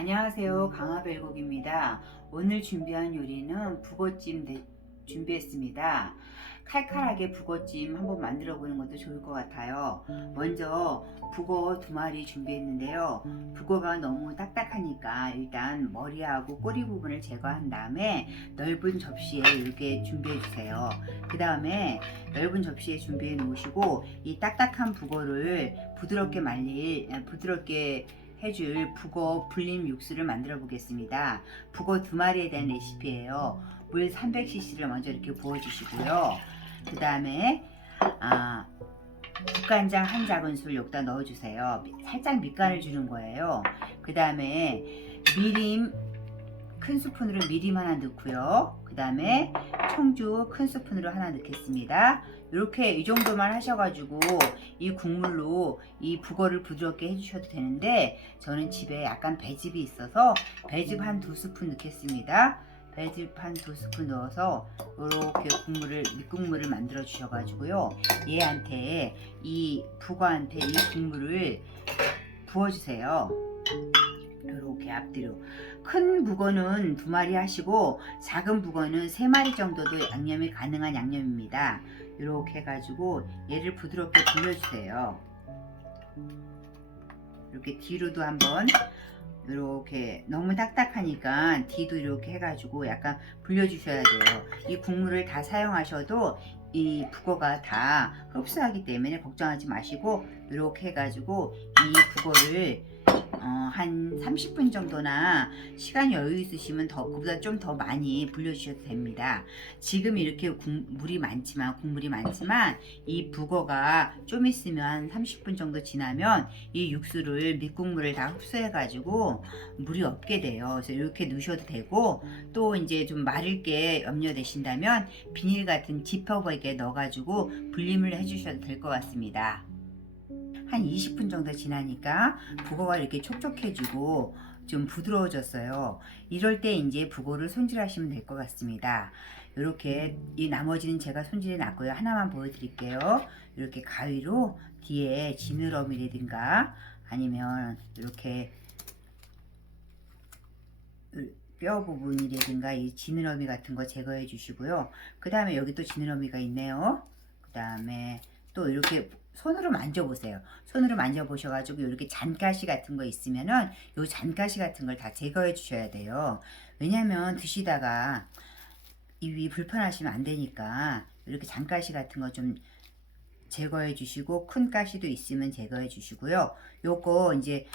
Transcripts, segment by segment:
안녕하세요. 강화벨곡입니다. 오늘 준비한 요리는 북어찜 준비했습니다. 칼칼하게 북어찜 한번 만들어 보는 것도 좋을 것 같아요. 먼저 북어 2마리 준비했는데요. 북어가 너무 딱딱하니까 일단 머리하고 꼬리 부분을 제거한 다음에 넓은 접시에 이렇게 준비해 주세요. 그 다음에 넓은 접시에 준비해 놓으시고 이 딱딱한 북어를 부드럽게 해줄 북어 불림 육수를 만들어 보겠습니다. 북어 2마리에 대한 레시피예요. 물 300cc를 먼저 이렇게 부어 주시고요. 그 다음에 국간장 1작은술 여기다 넣어 주세요. 살짝 밑간을 주는 거예요. 그 다음에 미림 큰 스푼으로 미림 하나 넣고요. 그 다음에 청주 큰 스푼으로 하나 넣겠습니다. 이렇게 이 정도만 하셔가지고 이 국물로 이 북어를 부드럽게 해주셔도 되는데, 저는 집에 약간 배즙이 있어서 배즙 한 2스푼 넣겠습니다. 배즙 한 2스푼 넣어서 이렇게 밑국물을 만들어 주셔가지고요, 얘한테 이 북어한테 이 국물을 부어주세요. 이렇게 앞뒤로. 큰 북어는 2마리 하시고 작은 북어는 3마리 정도도 양념이 가능한 양념입니다. 이렇게 해가지고 얘를 부드럽게 불려주세요. 이렇게 뒤로도 한번, 이렇게 너무 딱딱하니까 뒤도 이렇게 해가지고 약간 불려주셔야 돼요. 이 국물을 다 사용하셔도 이 북어가 다 흡수하기 때문에 걱정하지 마시고 이렇게 해가지고 이 북어를 한 30분 정도나 시간 여유 있으시면 그보다 좀 더 많이 불려주셔도 됩니다. 지금 이렇게 국물이 많지만 이 북어가 좀 있으면 30분 정도 지나면 이 육수를 밑국물을 다 흡수해 가지고 물이 없게 돼요. 그래서 이렇게 넣으셔도 되고, 또 이제 좀 마를 게 염려되신다면 비닐 같은 지퍼백에 넣어 가지고 불림을 해 주셔도 될 것 같습니다. 한 20분 정도 지나니까 북어가 이렇게 촉촉해지고 좀 부드러워졌어요. 이럴 때 이제 북어를 손질하시면 될 것 같습니다. 이렇게 이 나머지는 제가 손질해 놨고요. 하나만 보여드릴게요. 이렇게 가위로 뒤에 지느러미라든가 아니면 이렇게 뼈 부분이라든가 이 지느러미 같은 거 제거해 주시고요. 그 다음에 여기 또 지느러미가 있네요. 그 다음에 또 이렇게 손으로 만져보세요. 손으로 만져보셔가지고 이렇게 잔가시 같은 거 있으면은 요 잔가시 같은 걸 다 제거해 주셔야 돼요. 왜냐면 드시다가 입이 불편하시면 안 되니까 이렇게 잔가시 같은 거 좀 제거해 주시고, 큰 가시도 있으면 제거해 주시고요. 요거 이제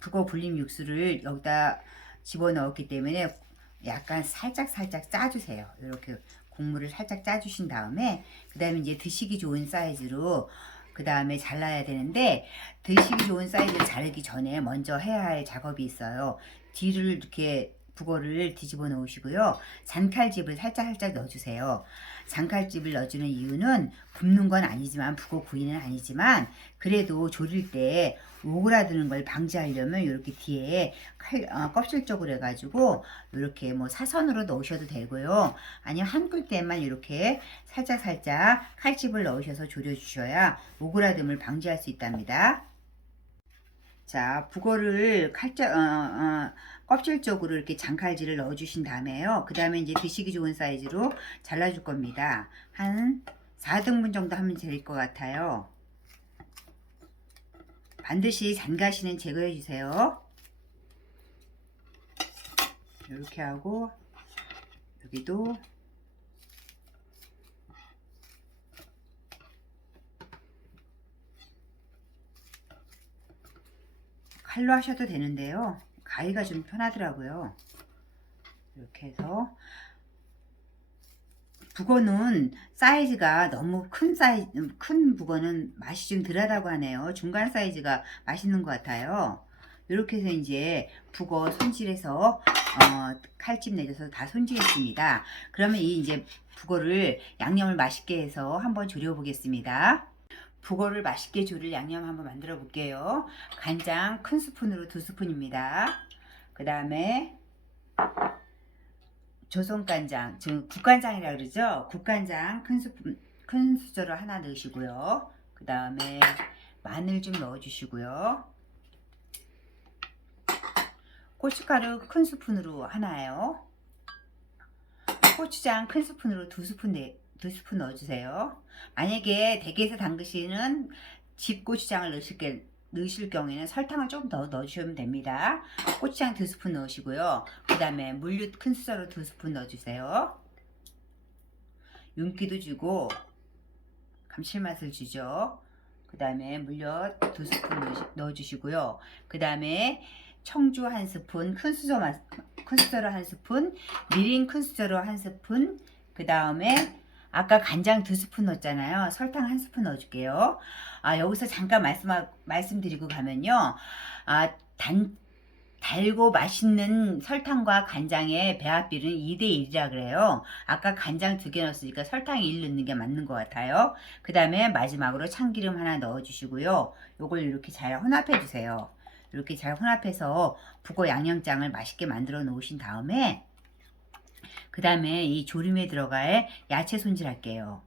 북어 불림 육수를 여기다 집어넣었기 때문에 약간 살짝 짜주세요. 이렇게 국물을 살짝 짜주신 다음에 그 다음에 이제 드시기 좋은 사이즈로 그 다음에 잘라야 되는데, 드시기 좋은 사이즈를 자르기 전에 먼저 해야 할 작업이 있어요. 뒤를 이렇게 북어를 뒤집어 놓으시고요. 잔칼집을 살짝 넣어주세요. 잔칼집을 넣어주는 이유는 굽는 건 아니지만, 북어 구이는 아니지만, 그래도 조릴 때 오그라드는 걸 방지하려면 이렇게 뒤에 껍질 쪽으로 해가지고 이렇게 뭐 사선으로 넣으셔도 되고요. 아니면 한 꿀대만 이렇게 살짝 칼집을 넣으셔서 졸여 주셔야 오그라듦을 방지할 수 있답니다. 자, 북어를 껍질 쪽으로 이렇게 장칼질을 넣어 주신 다음에요. 그 다음에 이제 드시기 좋은 사이즈로 잘라줄 겁니다. 한 4등분 정도 하면 될 것 같아요. 반드시 잔가시는 제거해 주세요. 이렇게 하고 여기도 칼로 하셔도 되는데요. 가위가 좀 편하더라고요. 이렇게 해서 북어는 사이즈가 너무 큰 북어는 맛이 좀 덜하다고 하네요. 중간 사이즈가 맛있는 것 같아요. 이렇게 해서 이제 북어 손질해서 칼집 내줘서 다 손질했습니다. 그러면 이 이제 북어를 양념을 맛있게 해서 한번 졸여 보겠습니다. 북어를 맛있게 졸일 양념 한번 만들어 볼게요. 간장 큰 스푼으로 2스푼입니다. 그 다음에 조선간장, 지금 국간장이라 그러죠. 국간장 큰 수저로 하나 넣으시고요. 그 다음에 마늘 좀 넣어주시고요. 고춧가루 큰 스푼으로 하나요. 고추장 큰 스푼으로 두 스푼 넣어주세요. 만약에 댁에서 담그시는 집 고추장을 넣으실 경우에는 설탕을 좀 더 넣어주시면 됩니다. 고추장 두 스푼 넣으시고요. 그 다음에 물엿 큰 숟가락 두 스푼 넣어주세요. 윤기도 주고 감칠맛을 주죠. 그 다음에 물엿 두 스푼 넣어주시고요. 그 다음에 청주 한 스푼, 큰 숟가락 한 스푼, 미림 큰 숟가락 한 스푼, 그 다음에 아까 간장 두 스푼 넣었잖아요. 설탕 한 스푼 넣어줄게요. 여기서 잠깐 말씀드리고 가면요. 달고 맛있는 설탕과 간장의 배합비는 2대1이라 그래요. 아까 간장 2개 넣었으니까 설탕 1 넣는 게 맞는 것 같아요. 그 다음에 마지막으로 참기름 하나 넣어주시고요. 요걸 이렇게 잘 혼합해 주세요. 이렇게 잘 혼합해서 북어 양념장을 맛있게 만들어 놓으신 다음에 그 다음에 이 조림에 들어갈 야채 손질할게요.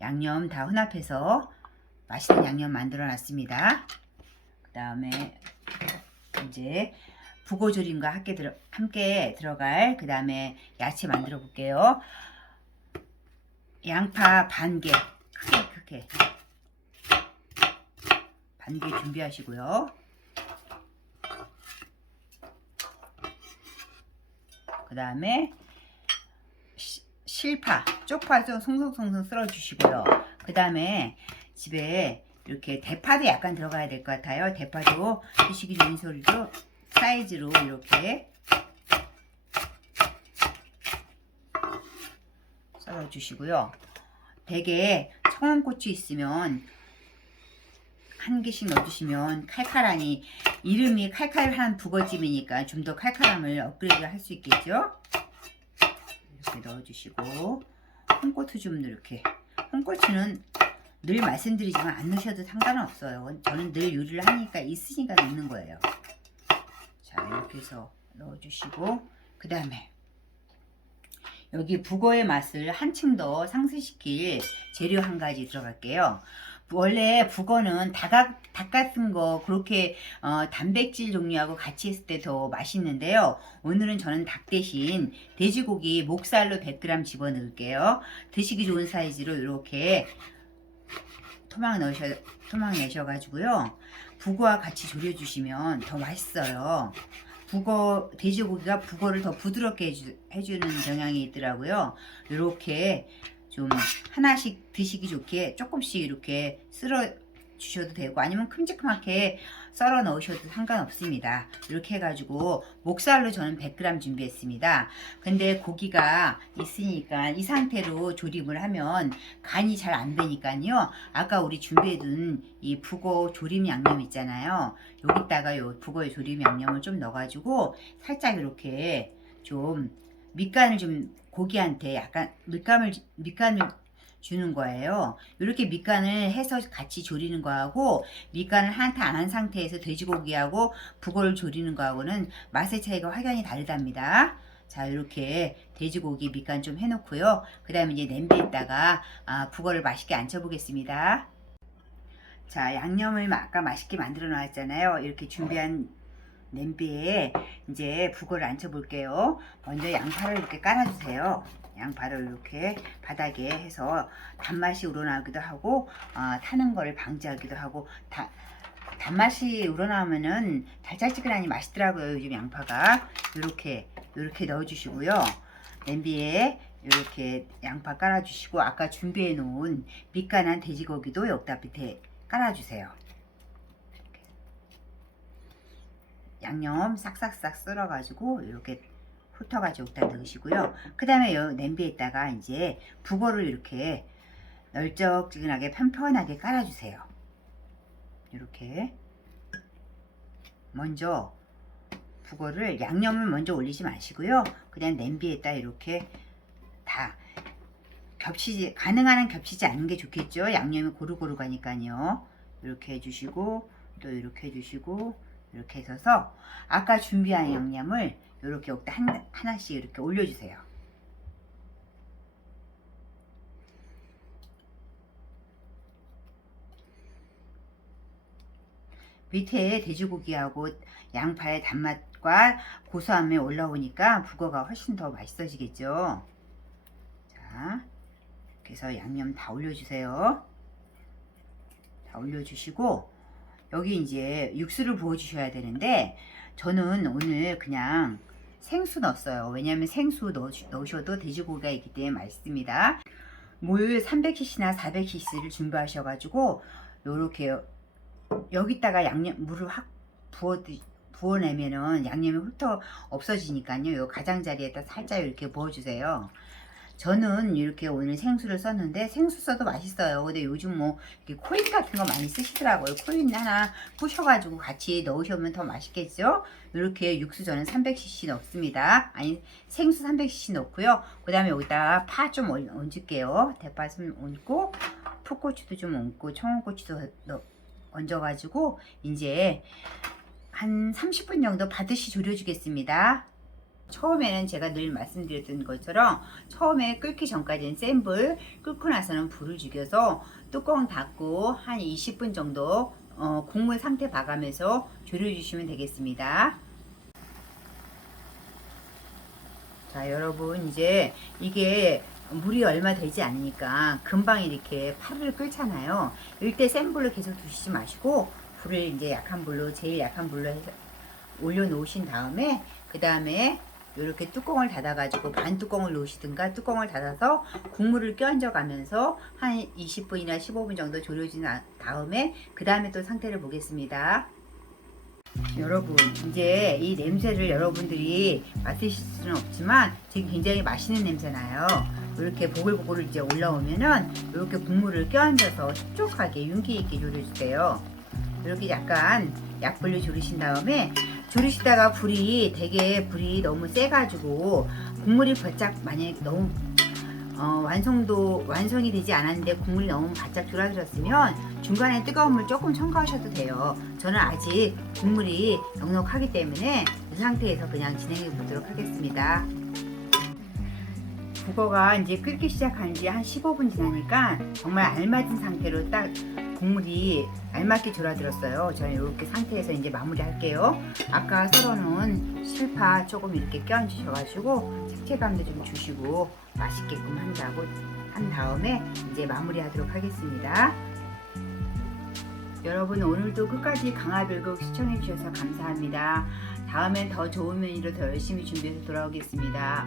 양념 다 혼합해서 맛있는 양념 만들어 놨습니다. 그 다음에 이제 북어조림과 함께 들어갈 그 다음에 야채 만들어 볼게요. 양파 반개 크게 반개 준비하시고요. 그 다음에 실파 쪽파 좀 송송송송 썰어 주시고요. 그 다음에 집에 이렇게 대파도 약간 들어가야 될 것 같아요. 대파도 드시기 좋은 소리로 사이즈로 이렇게 썰어 주시고요. 대게 청양고추 있으면 한 개씩 넣어주시면 칼칼하니, 이름이 칼칼한 북어찜이니까 좀 더 칼칼함을 업그레이드 할 수 있겠죠. 이렇게 넣어주시고 홍고추 좀 이렇게, 홍고추는 늘 말씀드리지만 안 넣으셔도 상관없어요. 저는 늘 요리를 하니까 있으니까 넣는 거예요. 자, 이렇게 해서 넣어주시고 그 다음에 여기 북어의 맛을 한층 더 상쇄시킬 재료 한 가지 들어갈게요. 원래 북어는 닭 같은 거 그렇게 단백질 종류하고 같이 했을 때 더 맛있는데요. 오늘은 저는 닭 대신 돼지고기 목살로 100g 집어넣을게요. 드시기 좋은 사이즈로 이렇게 토막 내셔가지고요. 북어와 같이 졸여주시면 더 맛있어요. 돼지고기가 북어를 더 부드럽게 해주는 경향이 있더라고요. 이렇게 좀 하나씩 드시기 좋게 조금씩 이렇게 쓸어 주셔도 되고, 아니면 큼직하게 썰어 넣으셔도 상관없습니다. 이렇게 해가지고 목살로 저는 100g 준비했습니다. 근데 고기가 있으니까 이 상태로 조림을 하면 간이 잘 안 되니까요. 아까 우리 준비해둔 이 북어 조림 양념 있잖아요. 여기다가 요 북어의 조림 양념을 좀 넣어가지고 살짝 이렇게 좀 밑간을 좀, 고기한테 약간 밑간을 주는 거예요. 이렇게 밑간을 해서 같이 조리는 거하고, 밑간을 한타 안 한 상태에서 돼지고기하고 북어를 조리는 거하고는 맛의 차이가 확연히 다르답니다. 자, 이렇게 돼지고기 밑간 좀 해놓고요. 그 다음에 이제 냄비에다가 북어를 맛있게 안쳐 보겠습니다. 자, 양념을 아까 맛있게 만들어 놨잖아요. 이렇게 준비한 냄비에 이제 북어를 안쳐 볼게요. 먼저 양파를 이렇게 깔아주세요. 양파를 이렇게 바닥에 해서 단맛이 우러나기도 하고 타는 거를 방지하기도 하고, 단맛이 우러나오면은 달짝지근하니 맛있더라고요. 요즘 양파가. 이렇게 넣어주시고요. 냄비에 이렇게 양파 깔아주시고, 아까 준비해 놓은 밑간한 돼지고기도 여기다 밑에 깔아주세요. 양념 싹싹싹 썰어 가지고 이렇게 훑어 가지고 여기다 넣으시고요. 그 다음에 이 냄비에다가 이제 북어를 이렇게 널쩍지근하게 편편하게 깔아주세요. 이렇게 먼저 북어를, 양념을 먼저 올리지 마시고요. 그냥 냄비에다 이렇게 다 가능한 한 겹치지 않는 게 좋겠죠. 양념이 고루고루 가니까요. 이렇게 해주시고, 또 이렇게 해주시고, 이렇게 해서 아까 준비한 양념을 이렇게 여기다 하나씩 이렇게 올려주세요. 밑에 돼지고기하고 양파의 단맛과 고소함이 올라오니까 북어가 훨씬 더 맛있어지겠죠. 자, 그래서 양념 다 올려주세요. 다 올려주시고 여기 이제 육수를 부어주셔야 되는데 저는 오늘 그냥 생수 넣었어요. 왜냐하면 생수 넣으셔도 돼지고기가 있기 때문에 맛있습니다. 물 300cc나 400cc를 준비하셔가지고 요렇게 여기다가 양념 물을 확 부어내면은 양념이 훑어 없어지니까요. 요 가장자리에다 살짝 이렇게 부어주세요. 저는 이렇게 오늘 생수를 썼는데 생수 써도 맛있어요. 근데 요즘 뭐 이렇게 코인 같은 거 많이 쓰시더라고요. 코인 하나 부셔가지고 같이 넣으시면 더 맛있겠죠. 이렇게 육수 저는 300cc 넣습니다. 아니 생수 300cc 넣고요. 그 다음에 여기다가 파 좀 얹을게요. 대파 좀 얹고 풋고추도 좀 얹고 청양고추도 얹어가지고 이제 한 30분 정도 반드시 졸여주겠습니다. 처음에는 제가 늘 말씀드렸던 것처럼 처음에 끓기 전까지는 센 불, 끓고 나서는 불을 죽여서 뚜껑 닫고 한 20분 정도 국물 상태 봐가면서 졸여주시면 되겠습니다. 자, 여러분 이제 이게 물이 얼마 되지 않으니까 금방 이렇게 파를 끓잖아요. 이때 센 불로 계속 두시지 마시고 불을 이제 약한 불로 제일 약한 불로 해서 올려놓으신 다음에 그 다음에 이렇게 뚜껑을 닫아가지고 반 뚜껑을 놓으시든가 뚜껑을 닫아서 국물을 껴얹어 가면서 한 20분이나 15분 정도 졸여진 다음에 그 다음에 또 상태를 보겠습니다. 여러분 이제 이 냄새를 여러분들이 맡으실 수는 없지만 지금 굉장히 맛있는 냄새나요. 이렇게 보글보글 이제 올라오면은 이렇게 국물을 껴얹어서 촉촉하게 윤기 있게 졸여주세요. 이렇게 약간 약불로 졸이신 다음에 졸이시다가 불이 너무 세가지고 국물이 바짝 만약에 너무 완성이 되지 않았는데 국물이 너무 바짝 졸아들었으면 중간에 뜨거운 물 조금 첨가하셔도 돼요. 저는 아직 국물이 넉넉하기 때문에 이 상태에서 그냥 진행해 보도록 하겠습니다. 북어가 이제 끓기 시작한 지 한 15분 지나니까 정말 알맞은 상태로 딱 국물이 알맞게 졸아들었어요. 저는 이렇게 상태에서 이제 마무리 할게요. 아까 썰어놓은 실파 조금 이렇게 껴주셔가지고 색채감도 좀 주시고 맛있게끔 한 다음에 이제 마무리 하도록 하겠습니다. 여러분 오늘도 끝까지 강화별곡 시청해주셔서 감사합니다. 다음엔 더 좋은 메뉴로 더 열심히 준비해서 돌아오겠습니다.